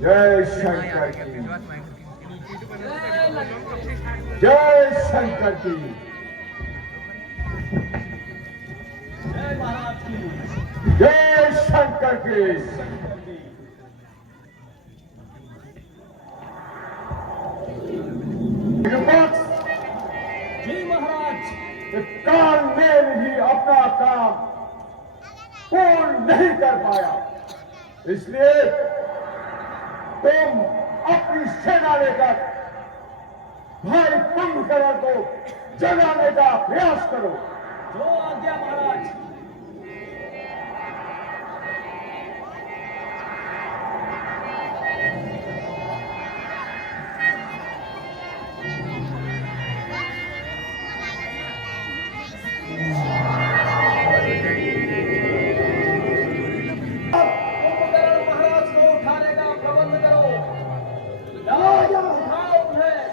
जय शंकर की जय शंकर की जय महाराज की जय शंकर की विपक्ष जी महाराज। काल में भी अपना काम पूर्ण नहीं कर पाया, इसलिए तुम अपनी सेना लेकर भाई कुंभकर्ण को जगाने का प्रयास करो। जो आज्ञा महाराज। कुंभकर्ण महाराज को उठाने का प्रबंध करो। उठाओ उन्हें।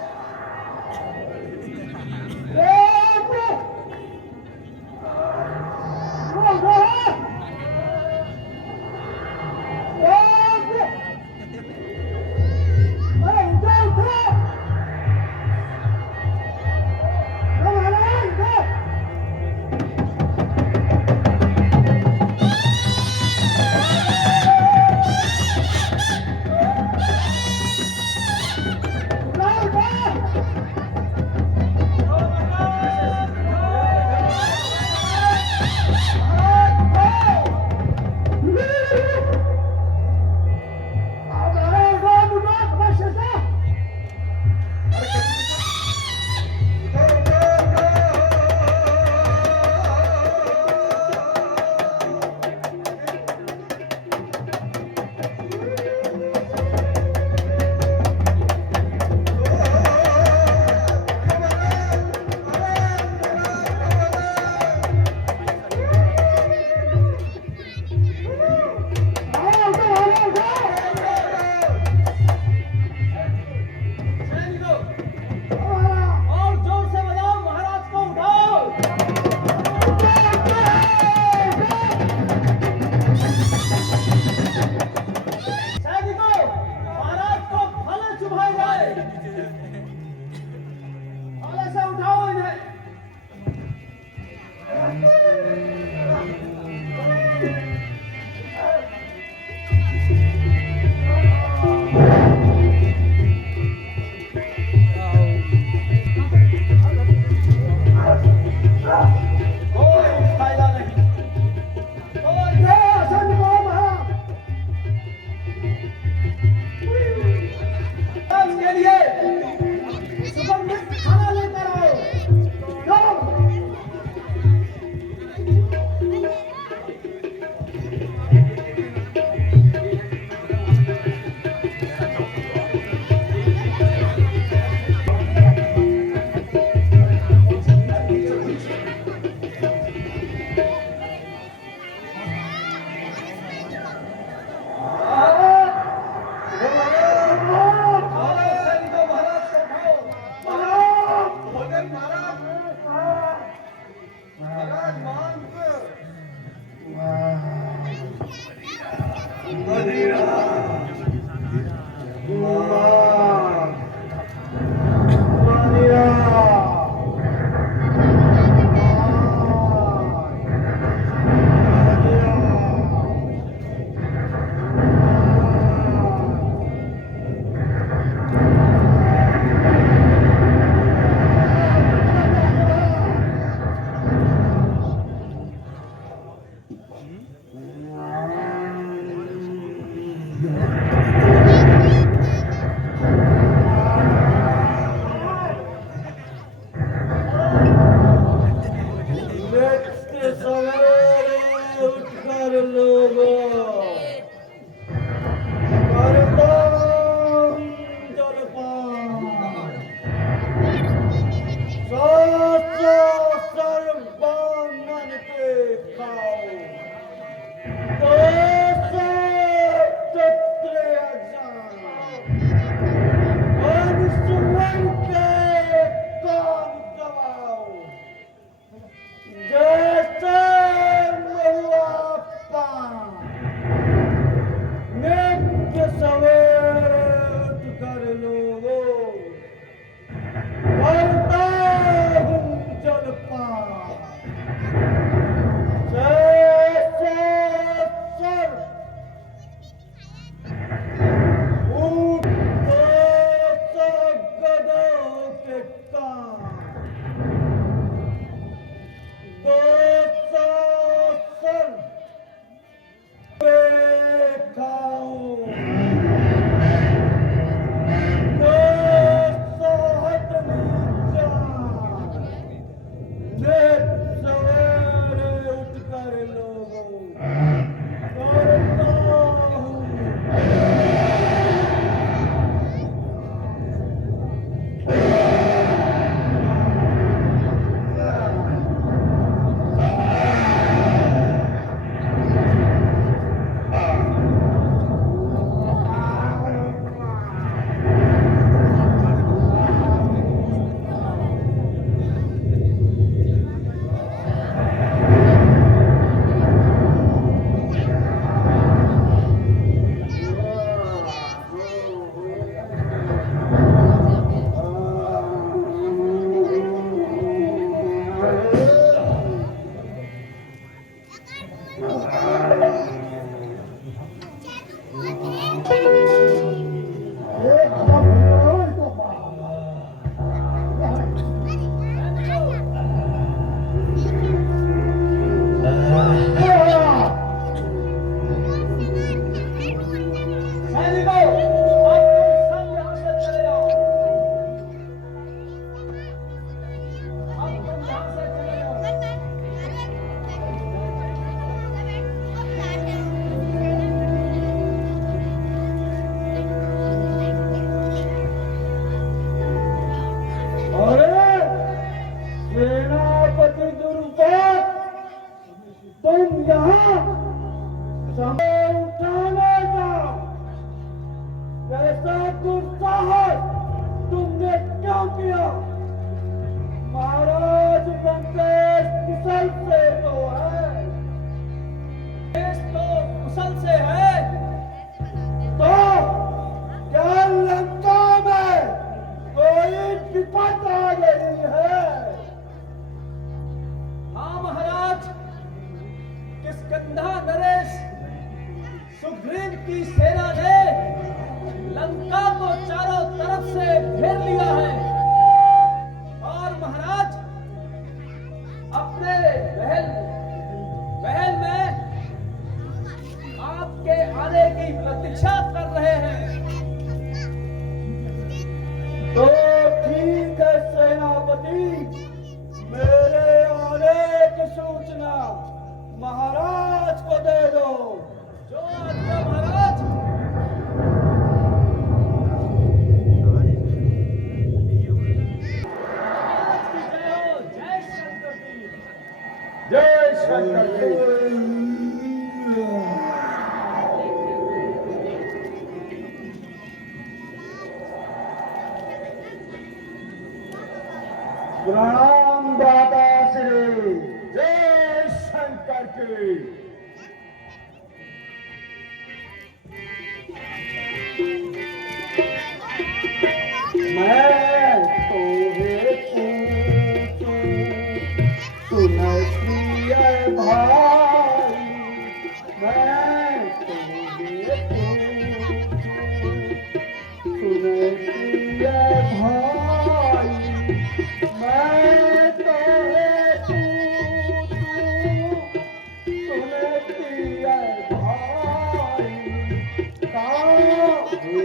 यहाँ से चले जाओ। अरे सेनापति दुर्बोध, तुम यहाँ समय उठाने का कैसा दुस्साहस तुमने क्यों किया? महाराज लंकेश कुशल से तो है, देश तो कुशल से है, तो क्या लंका में कोई विपद आ गई है? हाँ महाराज, किष्किंधा नरेश सुग्रीव की सेना ने लंका को चारों तरफ से घेर लिया है और महाराज अपने महल में आपके आने की प्रतीक्षा कर रहे हैं। तो ठीक है सेनापति, मेरे आने की सूचना महाराज को दे दो। जो आज्ञा महाराज। महाराज की जय हो, जय शंकर की। जय शंकर जी। प्रणाम बाबा श्री, जय शंकर की। मैं तोहे पूछूं, सुनती है भाई, मैं तोहे पूछूं, सुनती है भाई, मैं तोहे पूछूं, सुनती है भाई, काहे आगे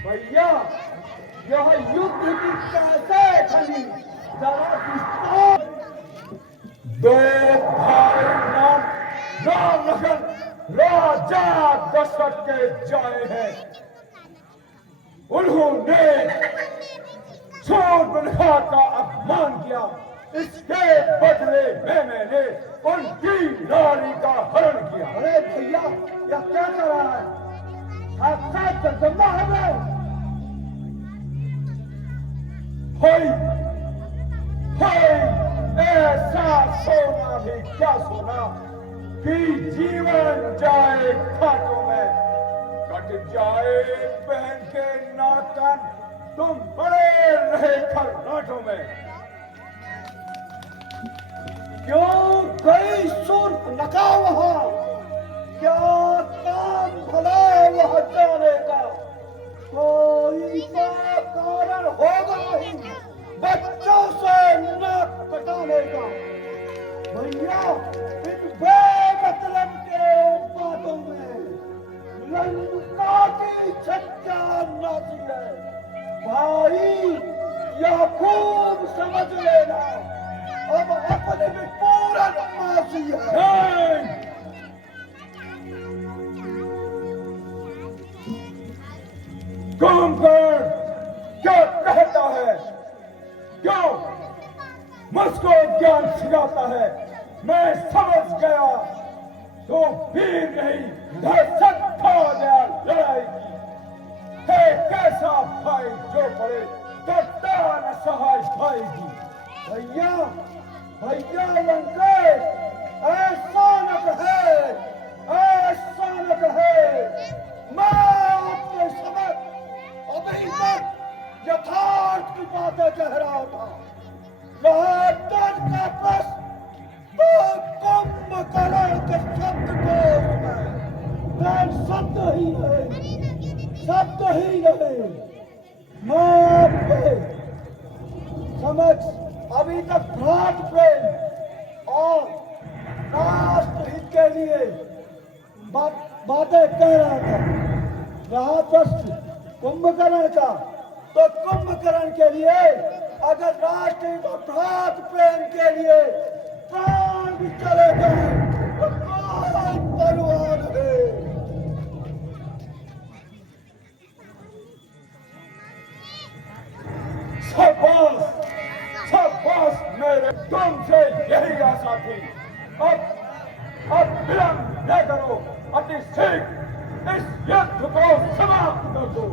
भैया, यह युद्ध की कैसे खली जरा विस्तार। दो भाई नाम राम लखन राजा दशरथ के जाए हैं। उन्होंने शूर्पणखा का अपमान किया, इसके बदले में मैंने उनकी नारी का हरण किया। अरे भैया, यह क्या कर रहा है? साक्षात जगदम्बा है। भी क्या सोना कि जीवन जाए खाटों में, कट जाए बहन के नाकन, तुम बड़े रहे खर्राटों में। क्यों गई शूर्पणखा वहां, क्या काम भला वह जाने का, कोई सा कारण होगा ही बच्चों से नाक कटाने का। भैया इन बेमतलब के बातों में लंका की छज्जा नाची है। भाई यह खूब समझ लेना, अब अपने में पूरन मासी है। कुंभकर्ण क्या कहता है, क्यों मुझको ज्ञान सिखाता है, मैं समझ गया तो वीर नहीं दहशत खा गया लड़ाई की है। कैसा भाई जो पड़े तो तान सहाय भाईगी। भैया भैया लंकेश ऐसा न कहे, ऐसा न कहे। मैं आपके समझ अभी तक यथार्थ की बातें कह रहा था। का प्रश्न तो कुंभकर्ण के शब्द को शब्द ही नहीं, शब्द ही नहीं। मैं आपके समझ अभी तक भ्रात प्रेम और राष्ट्र हित के लिए बातें कह रहा था। रहा प्रश्न कुंभकर्ण का, तो कुंभकर्ण के लिए अगर राष्ट्र और भ्रात प्रेम के लिए प्राण भी चले गए तो कोई परवाह नहीं। शाबाश शाबाश, मेरे तुमसे यही आशा थी। अब विलंब न करो, अति शीघ्र इस युद्ध को समाप्त कर दो।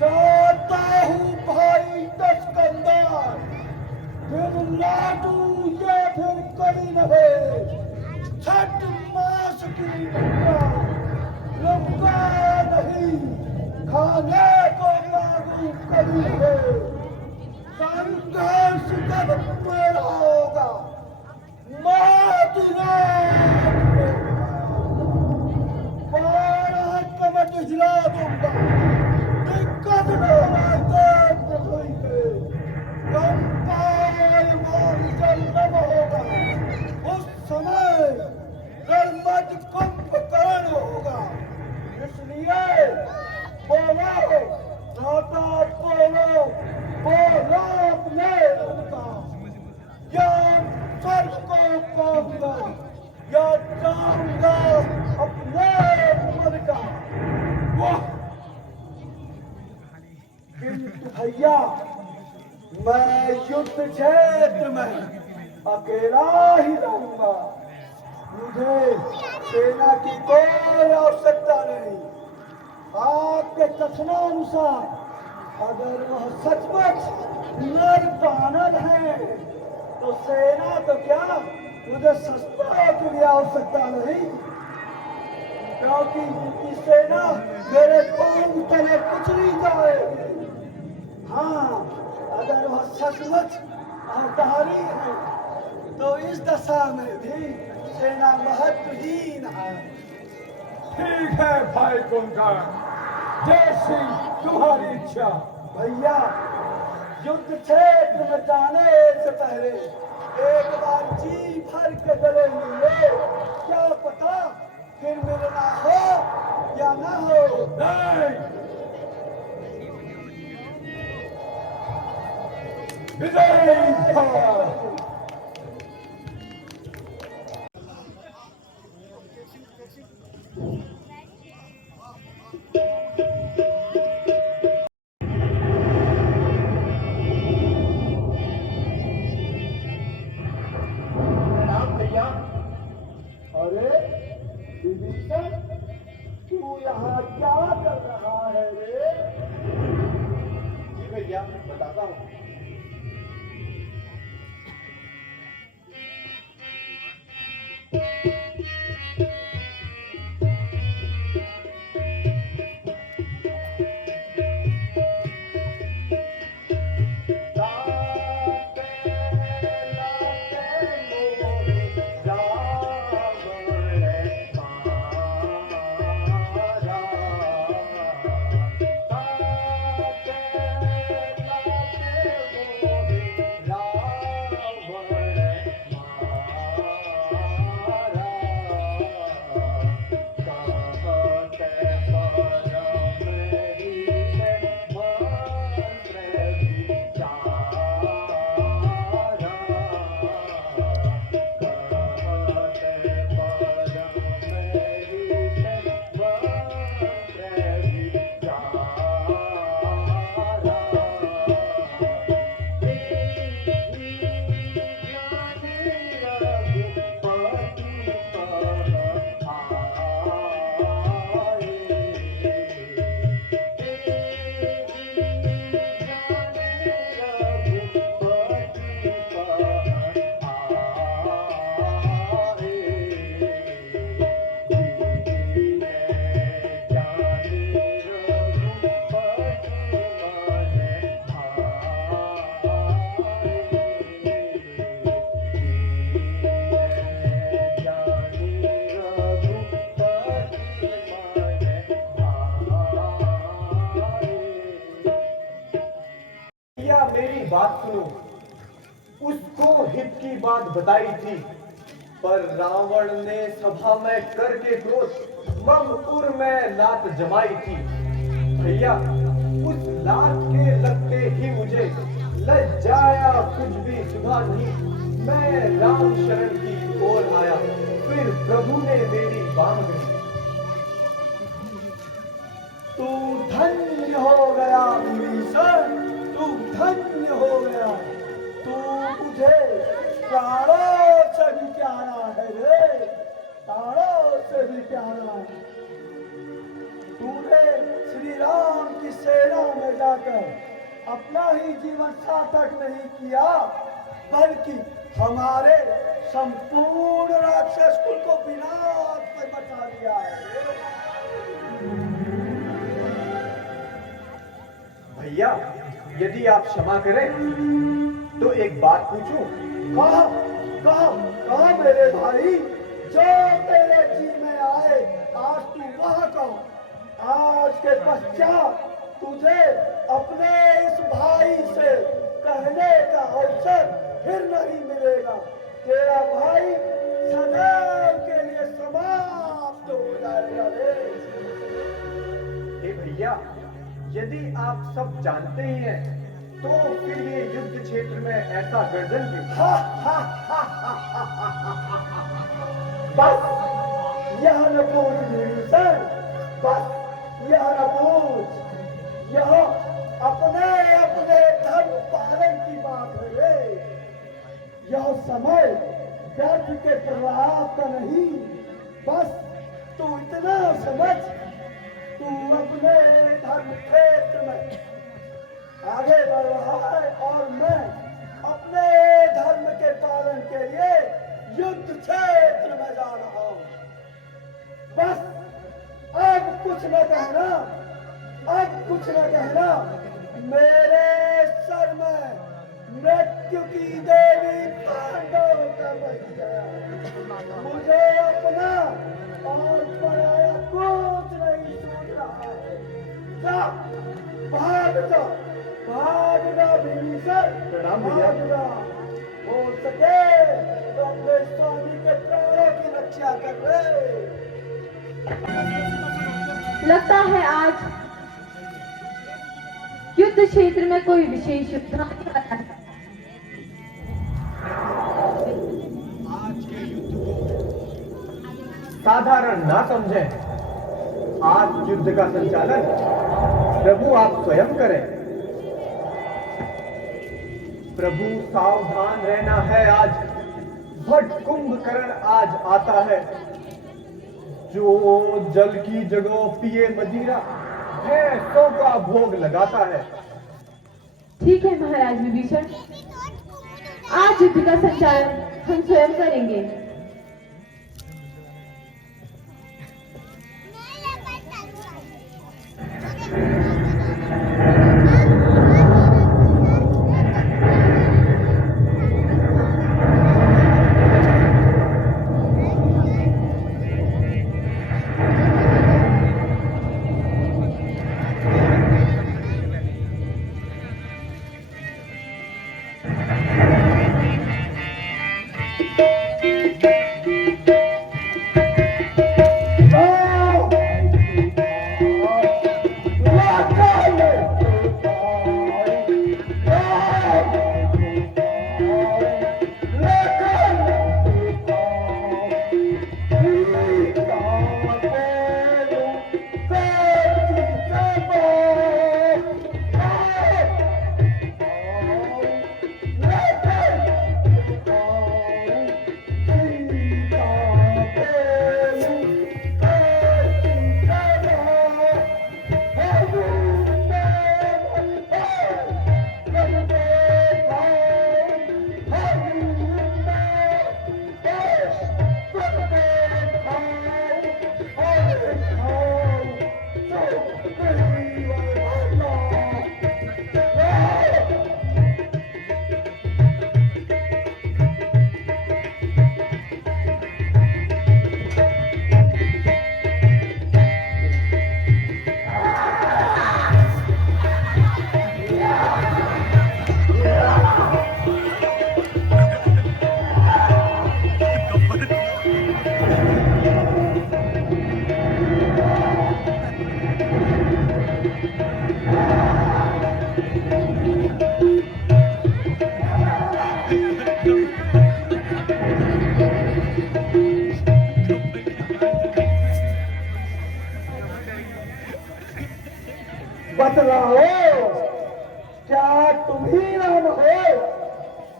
चाहता हूँ भाई दस्कंदार, फिर लाडू या फिर कड़ी रहे। छठ मास की लंका नहीं, खाने को लागू कड़ी रहे। संघर्ष जब मेरा होगा, मात बारह कमट हिला दूंगा। दिक्कत न होगा, उस समय रणमंच कुंभकर्ण होगा। इसलिए बोलो दाता, बोलो बोलो अपने उनका, या स्वर्ग को पाऊंगा या जाऊंगा अपने मन का। वाह, किंतु भैया मैं युद्ध क्षेत्र में अकेला ही रहूंगा। मुझे सेना की कोई आवश्यकता नहीं। आपके कथनानुसार अगर वह सचमुच नर दानव है तो सेना तो क्या, मुझे शस्त्रों की भी आवश्यकता नहीं, क्योंकि उनकी सेना मेरे पांव तले कुचली जाएगी। हाँ, अगर वह सचमुच अवतारी है तो इस दशा में भी सेना महत्वहीन है। ठीक है भाई कुंभकर्ण, जैसी तुम्हारी इच्छा। भैया युद्ध क्षेत्र में जाने से पहले एक बार जी भर के गले मिले, क्या पता फिर मिलना हो या ना हो। नहीं, विजयी भव। अरे विभीषण, तू यहाँ क्या कर रहा है रे? जी भैया बताता हूँ। उसको हित की बात बताई थी, पर रावण ने सभा में करके क्रोध ममपुर में लात जमाई थी। भैया, उस लात के लगते ही मुझे लज्जाया कुछ भी सुधा नहीं। मैं राम शरण की ओर आया, फिर प्रभु ने मेरी बांह गई। तू धन्य हो गया विभीषण, तू धन्य हो गया। तू मुझे प्राणों से भी प्यारा है रे, प्राणों से भी प्यारा। तूने श्री राम की सेना में जाकर अपना ही जीवन सार्थक नहीं किया, बल्कि हमारे संपूर्ण राक्षस कुल को विनाश में बचा दिया है। भैया, यदि आप क्षमा करें तो एक बात पूछूं? कहा कहा कहा मेरे भाई, जो तेरे जी में आए आज तू वह कहो। आज के पश्चात तुझे अपने इस भाई से कहने का अवसर फिर नहीं मिलेगा। तेरा भाई सदैव के लिए समाप्त हो जाएगा रे। हे भैया, यदि आप सब जानते ही हैं तो फिर ये युद्ध क्षेत्र में ऐसा गर्जन क्यों? हा, हा, हा, हा, हा, हा, हा, हा। बस यह न पूछ विभीषण, बस यह न पूछ। यह अपने अपने धर्म पालन की बात है रे। यह समय व्यर्थ के प्रलाप का नहीं। बस तू इतना समझ, तू अपने धर्म क्षेत्र में आगे बढ़ रहा है और मैं अपने धर्म के पालन के लिए युद्ध क्षेत्र में जा रहा हूं। बस अब कुछ न कहना, अब कुछ न कहना। मेरे सर में मृत्यु की देवी तांडव कर रही है। मुझे अपना और पराया कुछ नहीं सूझ रहा है। जा, भाग जा, भागना विभीषण, प्रणाम भैया। भागना। हो सके तो अपने स्वामी के प्राणों की रक्षा कर रहे। लगता है आज युद्ध क्षेत्र में कोई विशेष युद्ध होने वाला है। आज के युद्ध को साधारण ना समझें। आज युद्ध का संचालन प्रभु आप स्वयं करें। प्रभु सावधान रहना है, आज भट कुंभकर्ण आज आता है, जो जल की जगह पिए मदिरा भैंसों का भोग लगाता है। ठीक है महाराज विभीषण, आज युद्ध का संचालन हम स्वयं करेंगे।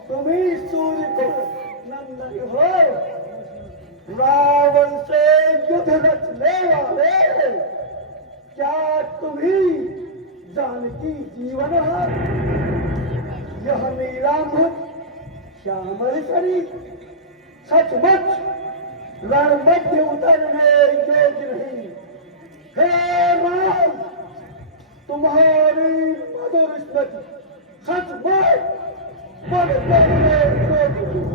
तुम ही सूर्य को नंदन हो, रावण से युद्ध रचने वाले, क्या तुम ही जानकी जीवन है? यह मेरा मुख श्यामल शरीर सचमुच रण मध्य उतरने योग्य नहीं। हे राम, तुम्हारी मधुर स्मृति सचमुच मन करने योग्य नहीं।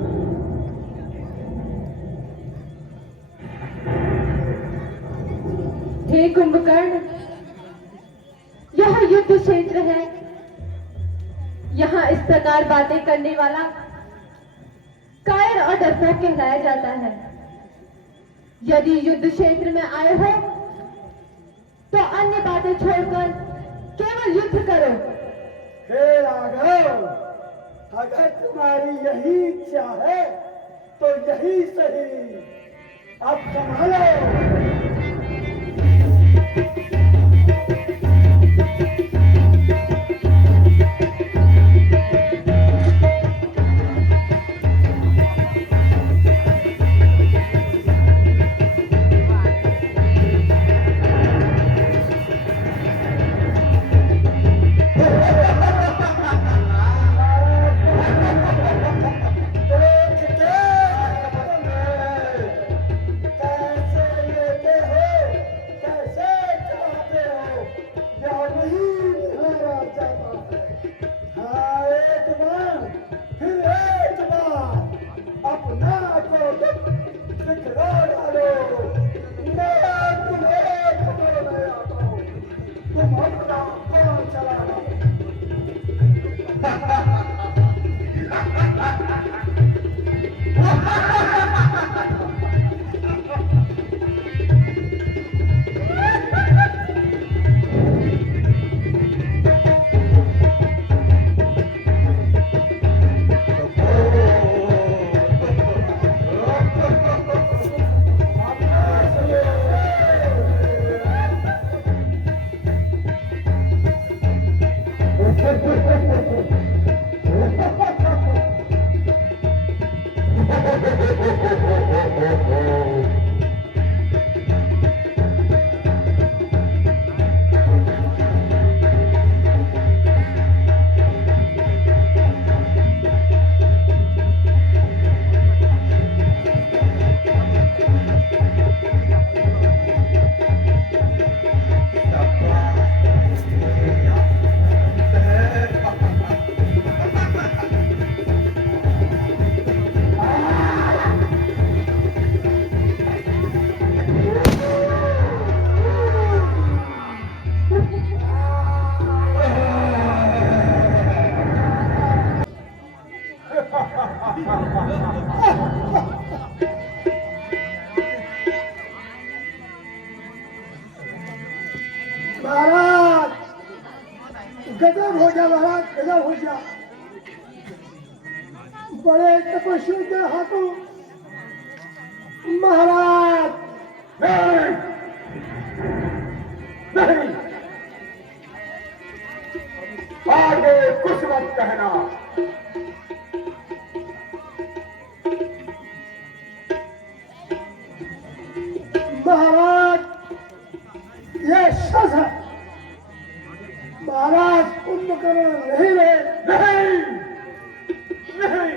हे कुंभकर्ण, यह युद्ध क्षेत्र है। यहाँ इस प्रकार बातें करने वाला कायर और डरपोक कहलाया जाता है। यदि युद्ध क्षेत्र में आए हो तो अन्य बातें छोड़कर केवल युद्ध करो। हे राघव, अगर तुम्हारी यही इच्छा है तो यही सही। अब संभालो। महाराज गजब हो गया, महाराज गजब हो गया। बड़े तपस्वी के हाथों महाराज। नहीं, नहीं, आगे कुछ मत कहना। महाराज ये सच है, महाराज कुंभकर्ण नहीं रहे। नहीं, नहीं,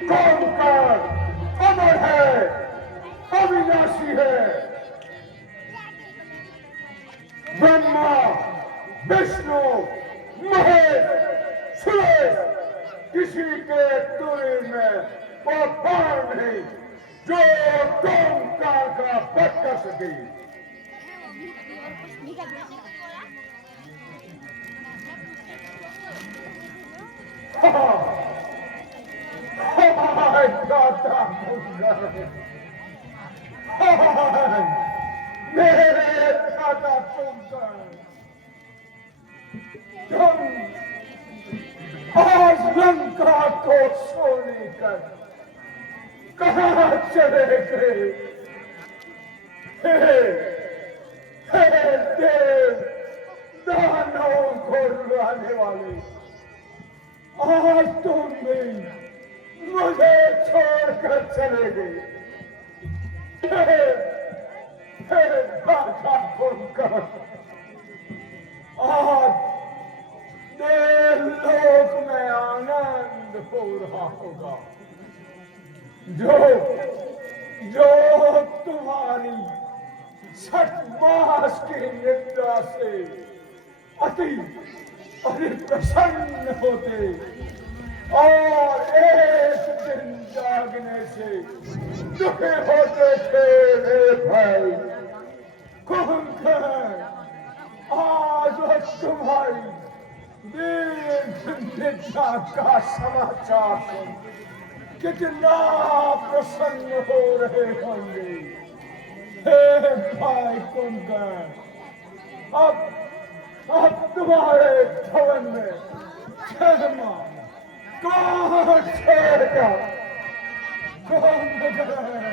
कुंभकर्ण अमर है, अविनाशी है। ब्रह्मा, विष्णु, महेश, सुरेश, किसी के तुल्य में वो बाण नहीं जो कुंभकर्ण का वध कर सके। दाता कुंभकर्ण, मेरे दाता कुंभकर्ण, तुम आज लंका को सोने कर कहाँ चले गए? हे देव, दानवों को रुलाने वाले, आज तुम छोड़कर चले गए। राजा कुंभकर्ण आज देवलोक में आनंद हो रहा होगा। जो जो तुम्हारी छठ मास की निद्रा से अति अति प्रसन्न होते और एक दिन जागने से दुखी होते थे। रे भाई कुंभकर्ण आज वो तुम्हारी दीर्घ निद्रा का समाचार सुन कितना प्रसन्न हो रहे होंगे। हे भाई कुंभकर्ण, अब तुम्हारे भवन में क्षमा कौन छेड़ेगा? कुंभकर्ण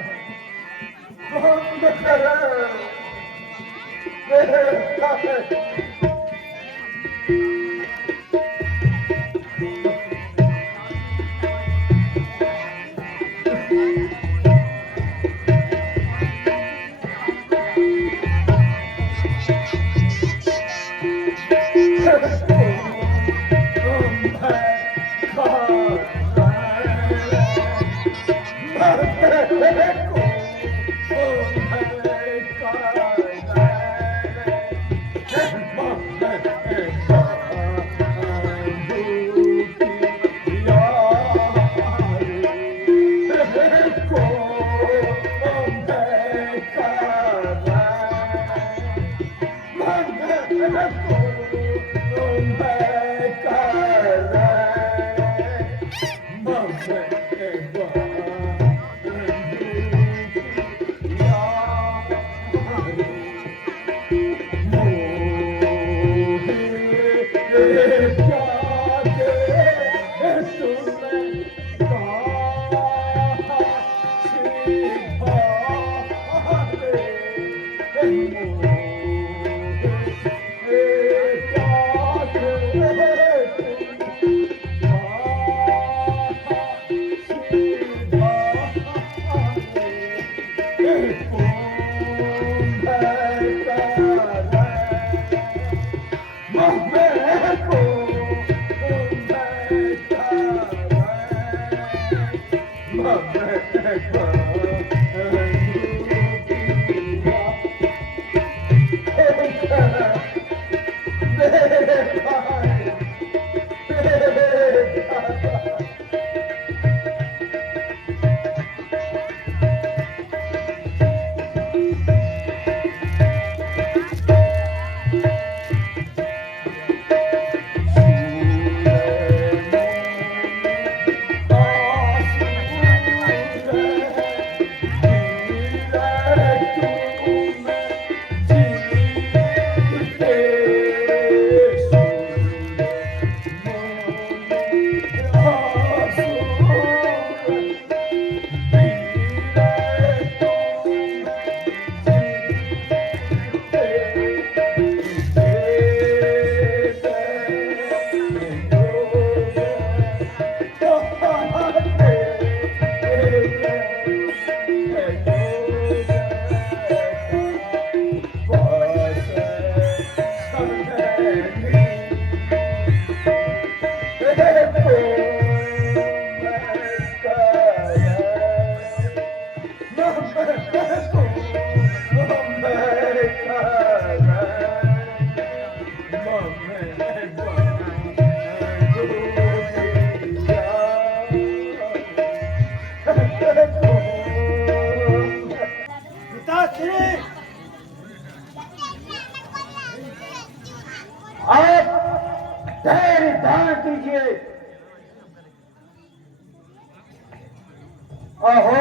अहो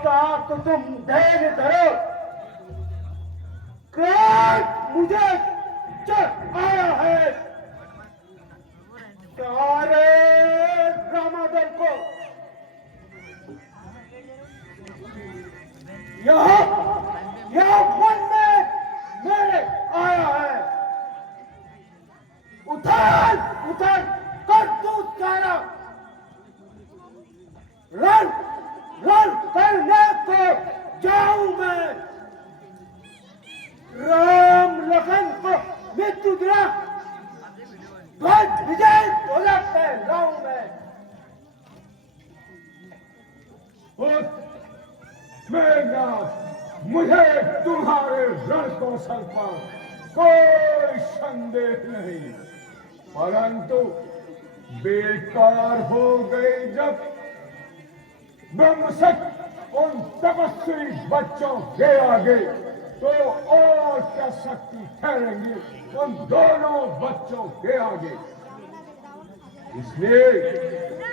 तात तुम धैर्य धरो। क्रोध मुझे चढ़ आया है। सारे रामादल को यह मन में मेरे आया है। उथल उथल कर तू सारा रण मेघनाथ, मुझे तुम्हारे रण कौशल पर कोई संदेह नहीं, परंतु बेकार हो गई जब ब्रह्मशक्त उन तपस्वी बच्चों के आगे, तो और क्या शक्ति ठहरेंगी उन दोनों बच्चों के आगे।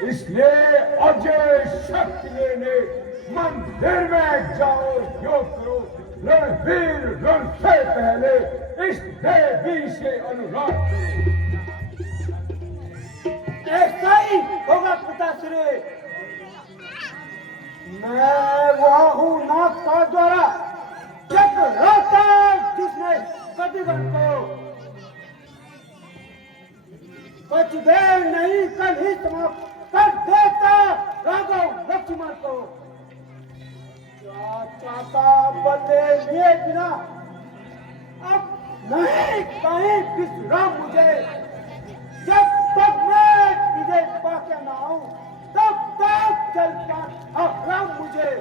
इसलिए अजय शक्ति लेने मंदिर में जाओ, योग करो, रणवीर रण से पहले इस देवी से अनुराग करो। ऐसा ही होगा पिताश्री। मैं वह हूँ नाग का द्वारा चक्राता, जिसने कटिबन को कुछ देर नहीं कल ही समाप्त कर देता राघव लक्ष्मण को। चाचा बदले लिए बिना अब नहीं कहीं विश्राम मुझे। जब तक मैं विजय पाके ना आऊं तब तक चलता आराम मुझे।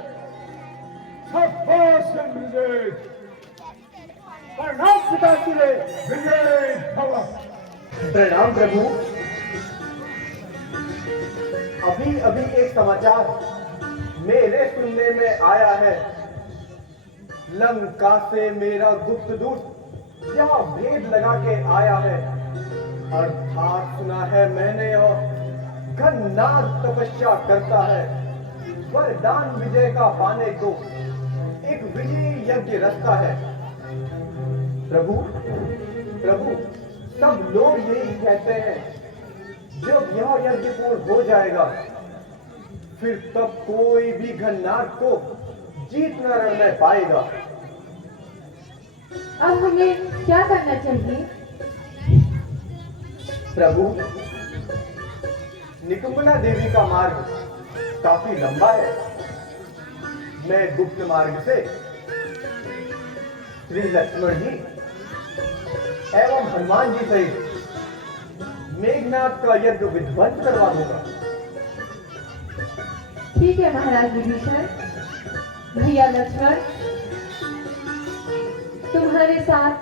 शाबाश विजय, प्रणाम पिताश्री। विजय भव। प्रणाम प्रभु। अभी अभी एक समाचार मेरे सुनने में आया है। लंका से मेरा गुप्त दूत यहाँ भेद लगा के आया है। अर्थात सुना है मैंने, और घननाद तपस्या करता है। वरदान विजय का पाने को एक विजय यज्ञ रचता है। प्रभु प्रभु, सब लोग यही कहते हैं, जब यह यज्ञ पूर्ण हो जाएगा फिर तब कोई भी घननाद को जीत न रण में पाएगा। अब हमें क्या करना चाहिए? प्रभु, निकुंभला देवी का मार्ग काफी लंबा है। मैं गुप्त मार्ग से श्री लक्ष्मण जी एवं हनुमान जी सहित मेघनाथ का यज्ञ विध्वंस करवा दूंगा। ठीक है महाराज विभीषण, भैया लक्ष्मण, तुम्हारे साथ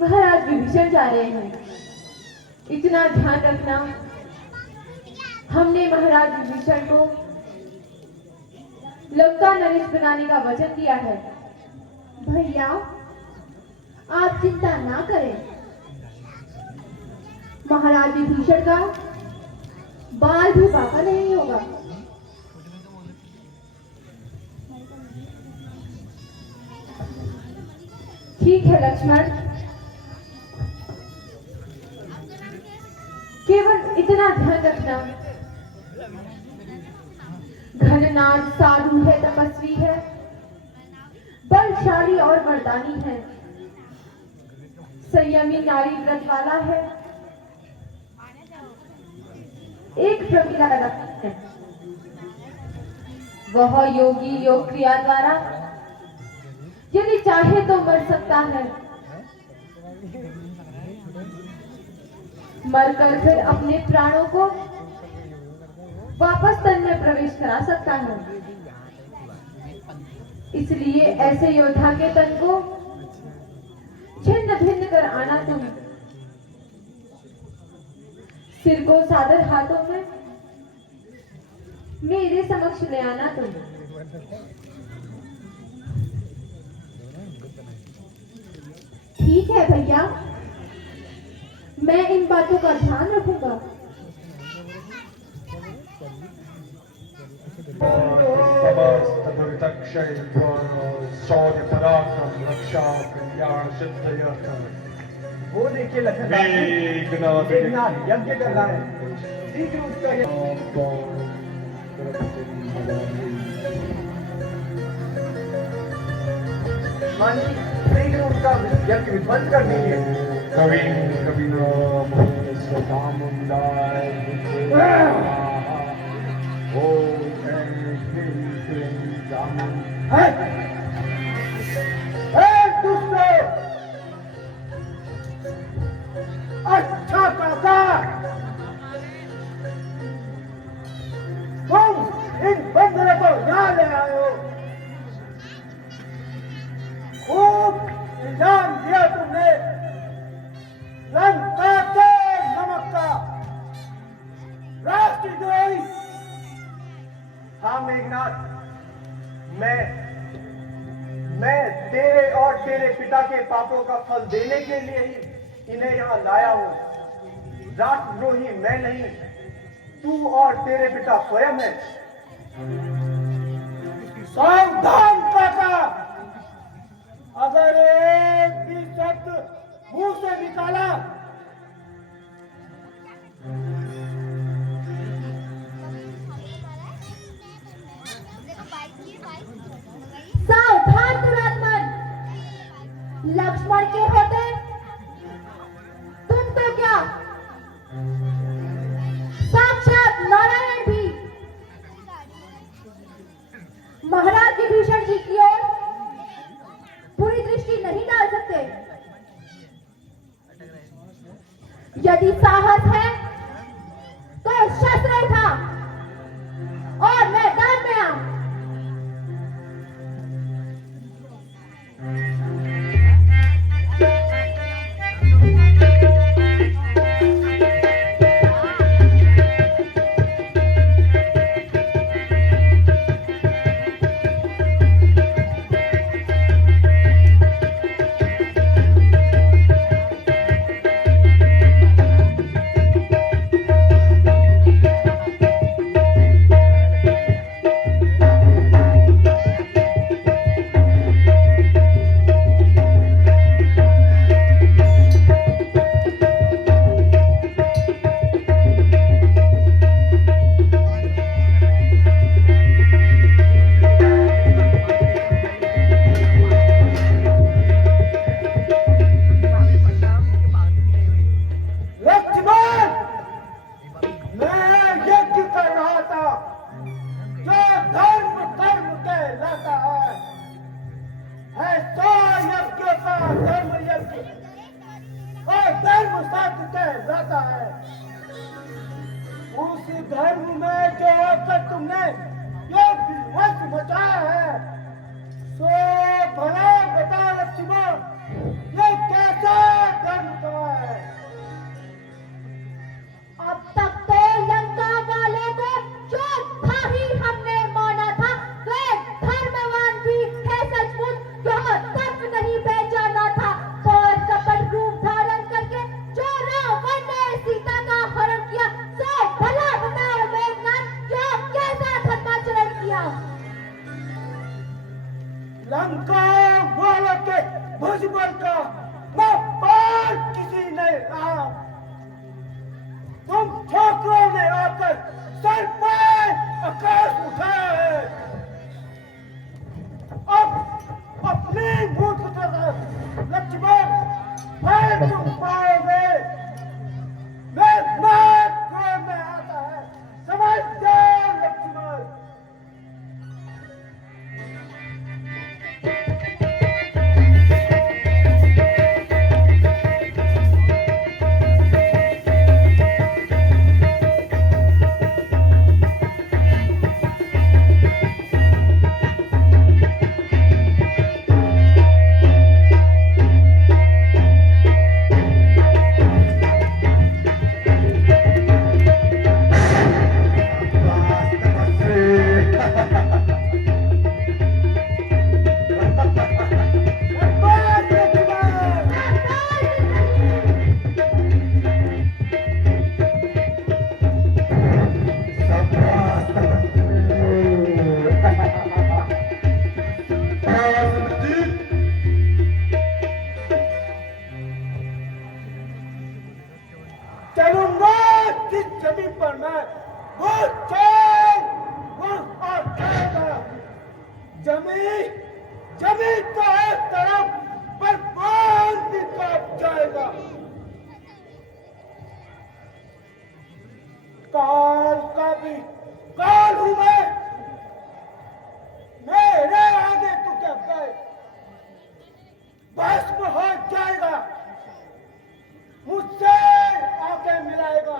महाराज विभीषण जा रहे हैं। इतना ध्यान रखना, हमने महाराज विभीषण को लंका नरेश बनाने का वचन दिया है। भैया आप चिंता ना करें, महाराज विभीषण का बाल भी बाका नहीं होगा। ठीक है लक्ष्मण, केवल इतना ध्यान रखना, घननाद साधु है, तपस्वी है, बलशाली और मर्दानी है, संयमी नारी व्रत वाला है, एक प्रमिला रक्त है। वह योगी योग क्रिया द्वारा यदि चाहे तो मर सकता है, मरकर फिर अपने प्राणों को वापस तन में प्रवेश करा सकता है। इसलिए ऐसे योद्धा के तन को छिन्न भिन्न कर आना तुम, सिर को सादर हाथों में मेरे समक्ष ले आना तुम। ठीक है भैया, मैं इन बातों का ध्यान रखूंगा। समस्त दुरितक्षय शौर्य पराक्रम रक्षा कल्याण सिद्धयर्थम। वो देखिए लखनऊ मेघनाथ यज्ञ कर रहा है। शीघ्र उसका मानी शीघ्र उसका यज्ञ विध्वंस कर दीजिए। कवि कविराम सदामुंडाय ओम अच्छा काका, तुम इन बंदरों को यहाँ ले आए हो? खूब इल्जाम दिया तुमने लंका के नमक का, राष्ट्रद्रोही। हाँ मेघनाथ, मैं तेरे और तेरे पिता के पापों का फल देने के लिए ही इन्हें यहाँ लाया हूँ। राष्ट्रद्रोही मैं नहीं, तू और तेरे पिता स्वयं है। सावधान काका, अगर एक भी शब्द मुंह से निकाला सावधान दुरात्मन, लक्ष्मण के होते तुम तो क्या साक्षात नारायण भी महाराज विभीषण जी की ओर पूरी दृष्टि नहीं डाल सकते। यदि साहस है तो शस्त्र उठा और मैदान में आ। लंका वालों के भुजबल का न पार किसी ने रहा। तुम ठोकरों ने आकर सर पर आकाश उठाया है। अब अपनी मूर्खता से लक्ष्मण फिर तुम पाओगे। मेघनाथ क्रोध में आता है, समझ जाओ लक्ष्मण। चलूंगा जिस जमीन पर मैं वो चैन वो और जाएगा। जमीन जमीन तो एक तरफ पर बाल भी काट जाएगा। काल का भी काल हूं मैं। मेरे आगे तू क्या गए भस्म हो जाएगा। मुझसे आके मिलाएगा।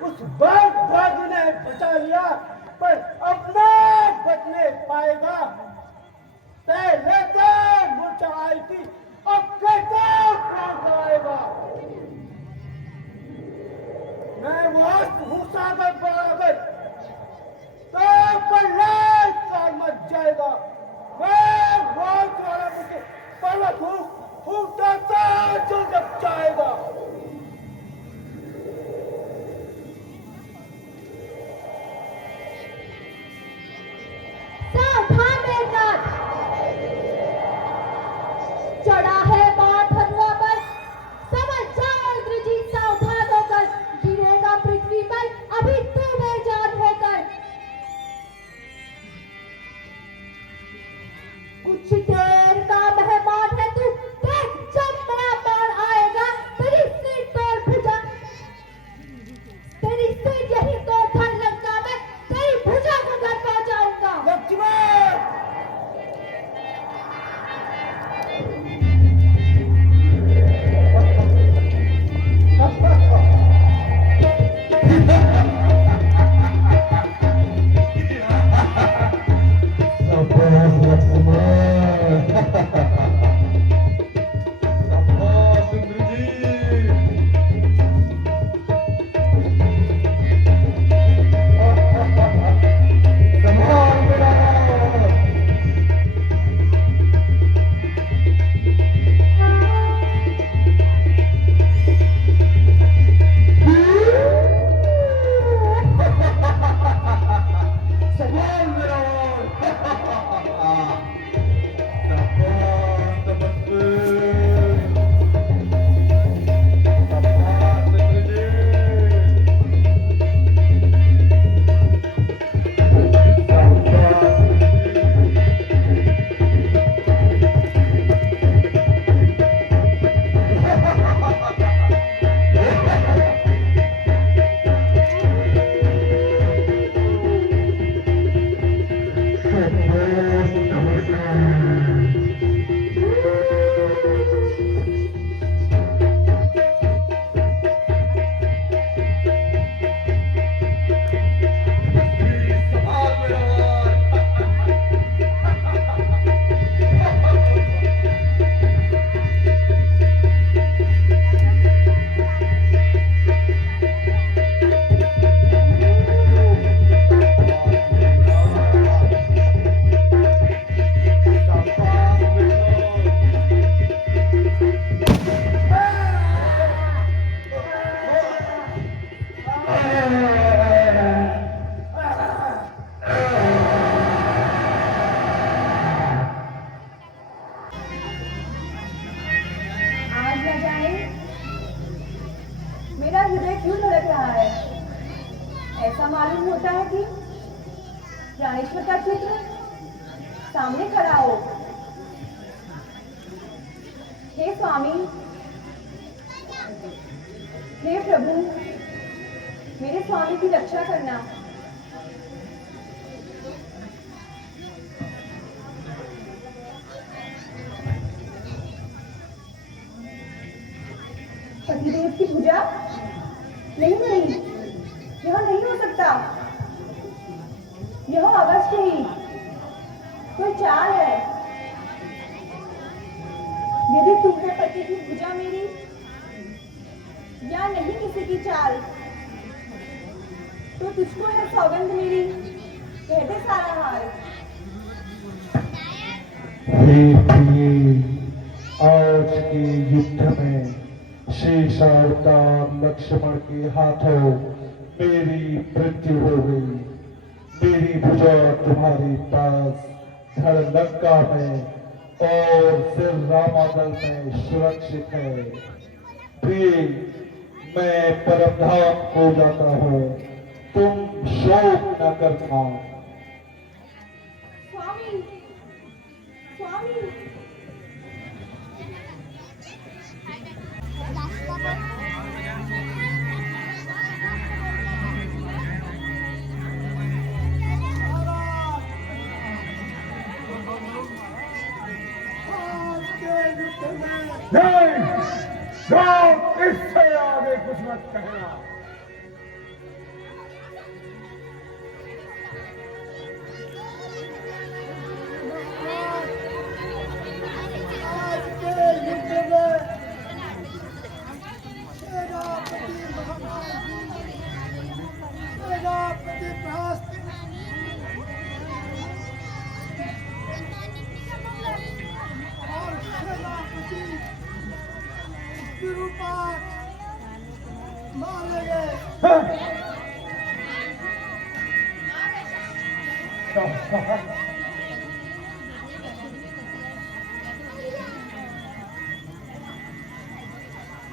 उस बाग ने बचा लिया, पर अपना बचने पाएगा। पहले तो मुर्चा आई थी, अब कैसे प्राण आएगा। मैं मस्त हूँ सागर बराबर, तो बल्ले का मच जाएगा। मैं बहुत वाला मुझे पलक हूँ, फूटता जो जब जाएगा। सावधान मेघनाथ, चढ़ा है बाण हथुआ पर, समझ जाओ इंद्रजीत सावधान होकर, गिरेगा पृथ्वी पर अभी तू बेजान होकर। कुछ देर का मेहमान है तू, देख जब मेरा बाण आएगा, तेरी सीट तोड़ भुजा, तेरी सीट यही तो धन लंका में, तेरी भुजा को घर पहुंचाऊंगा। लक्ष्मण, ऐसा मालूम होता है कि प्राणेश्वर का चित्र सामने खड़ा हो। हे स्वामी, हे प्रभु, मेरे स्वामी की रक्षा करना। पतिदेव की पूजा नहीं, नहीं, यह नहीं हो सकता। यह अवश्य ही कोई चाल है। यदि तुम्हें पति की पूजा मेरी या नहीं किसी की चाल, तो तुझको है सौगंध मेरी, कह दे सारा हाल। आज के युद्ध में शेषावतार लक्ष्मण के हाथों मेरी मृत्यु हो गई। मेरी भुजा तुम्हारे पास धड़ लंका में और सिर रामादल में सुरक्षित है। प्रिय, मैं परमधाम को जाता हूँ, तुम शोक न करना। स्वामी, स्वामी, नहीं, इससे आगे कुछ मत कहना। मारे गए।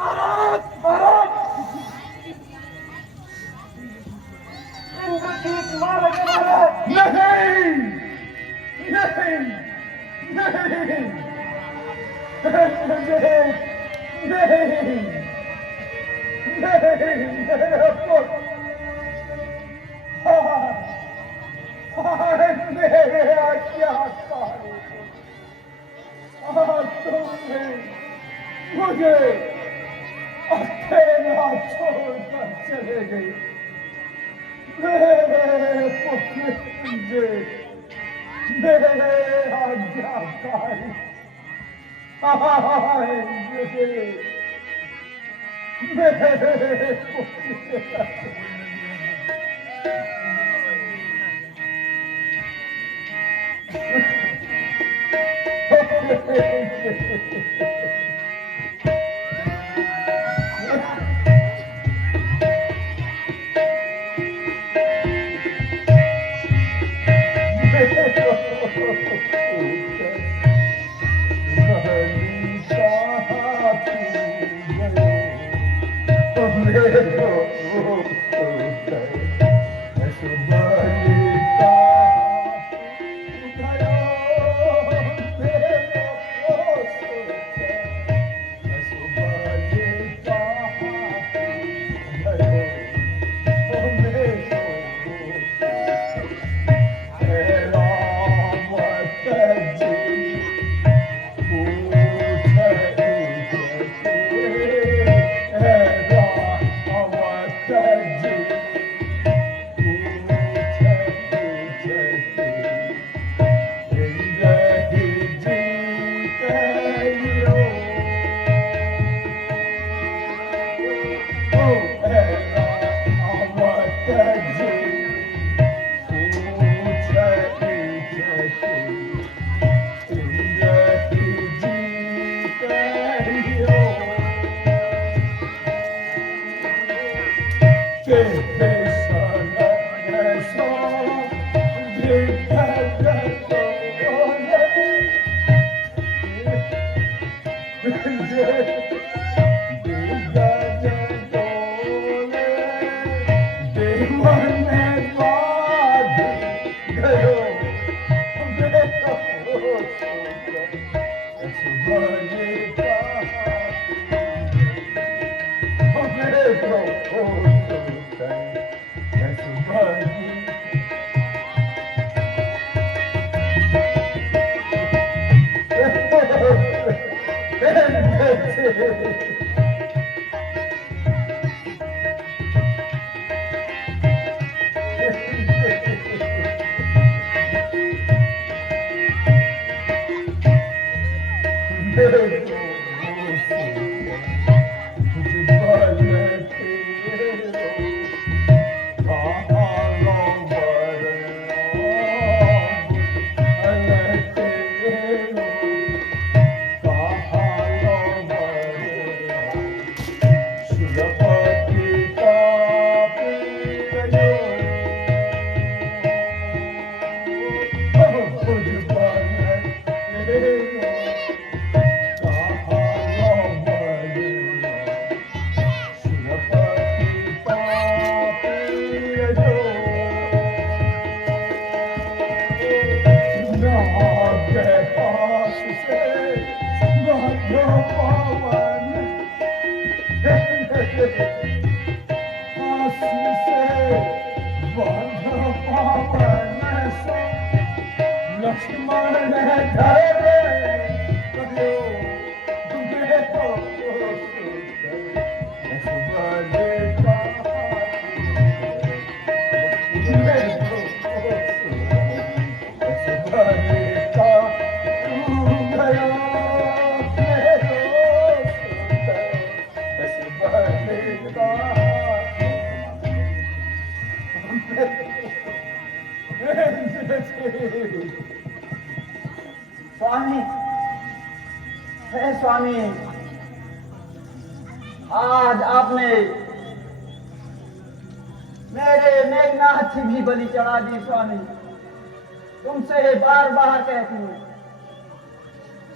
महाराज महाराज इंद्रजीत मारे गए महाराज। नहीं नहीं नहीं नहीं नहीं मेरा पुत्र मेरे आज्ञाकारी तुमने मुझे अकेला छोड़कर चले गए। मेरे पुत्र मेरे आज्ञाकारी मेरे पुत्र स्वामी, हे स्वामी, आज आपने मेरे मेघनाथ की भी बलि चढ़ा दी स्वामी। तुमसे बार बार कहती हूँ,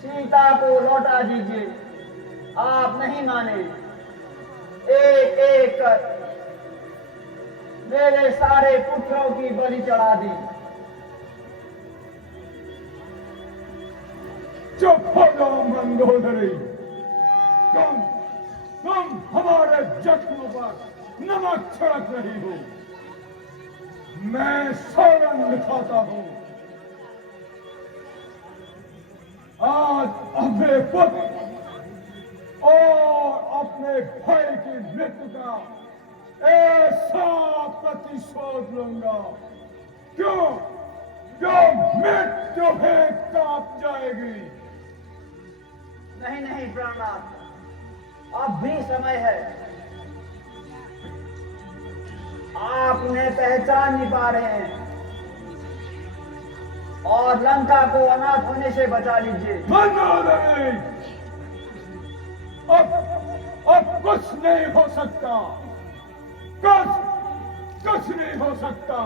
सीता को लौटा दीजिए, आप नहीं माने। एक एक कर मेरे सारे पुत्रों की बलि चढ़ा दी। चुप हो जाओ मंदोदरी। तुम हमारे जख्म पर नमक छिड़क रही हो। मैं सौगंध दिखाता हूं, आज अपने पुत्र और अपने भाई की मृत्यु का ऐसा प्रतिशोध लूंगा क्यों जो मृत्यु है कांप जाएगी। नहीं नहीं प्राणनाथ, अब भी समय है। आप उन्हें पहचान नहीं पा रहे हैं और लंका को अनाथ होने से बचा लीजिए। मंदोदरी, अब कुछ नहीं हो सकता, कुछ नहीं हो सकता।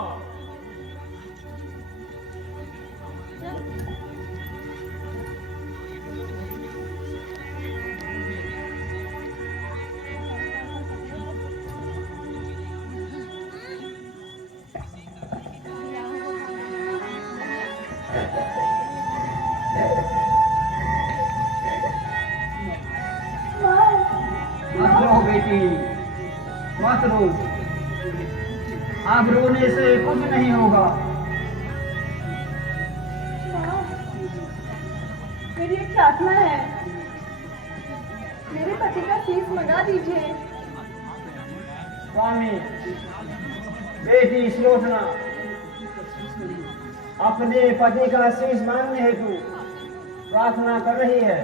मत रो बेटी, मत रो। अब रोने से कुछ नहीं होगा। मेरी एक प्रार्थना है, मेरे पति का शीश मंगा दीजिए। स्वामी, बेटी सुलोचना अपने पति का शीश मांगने हेतु प्रार्थना कर रही है।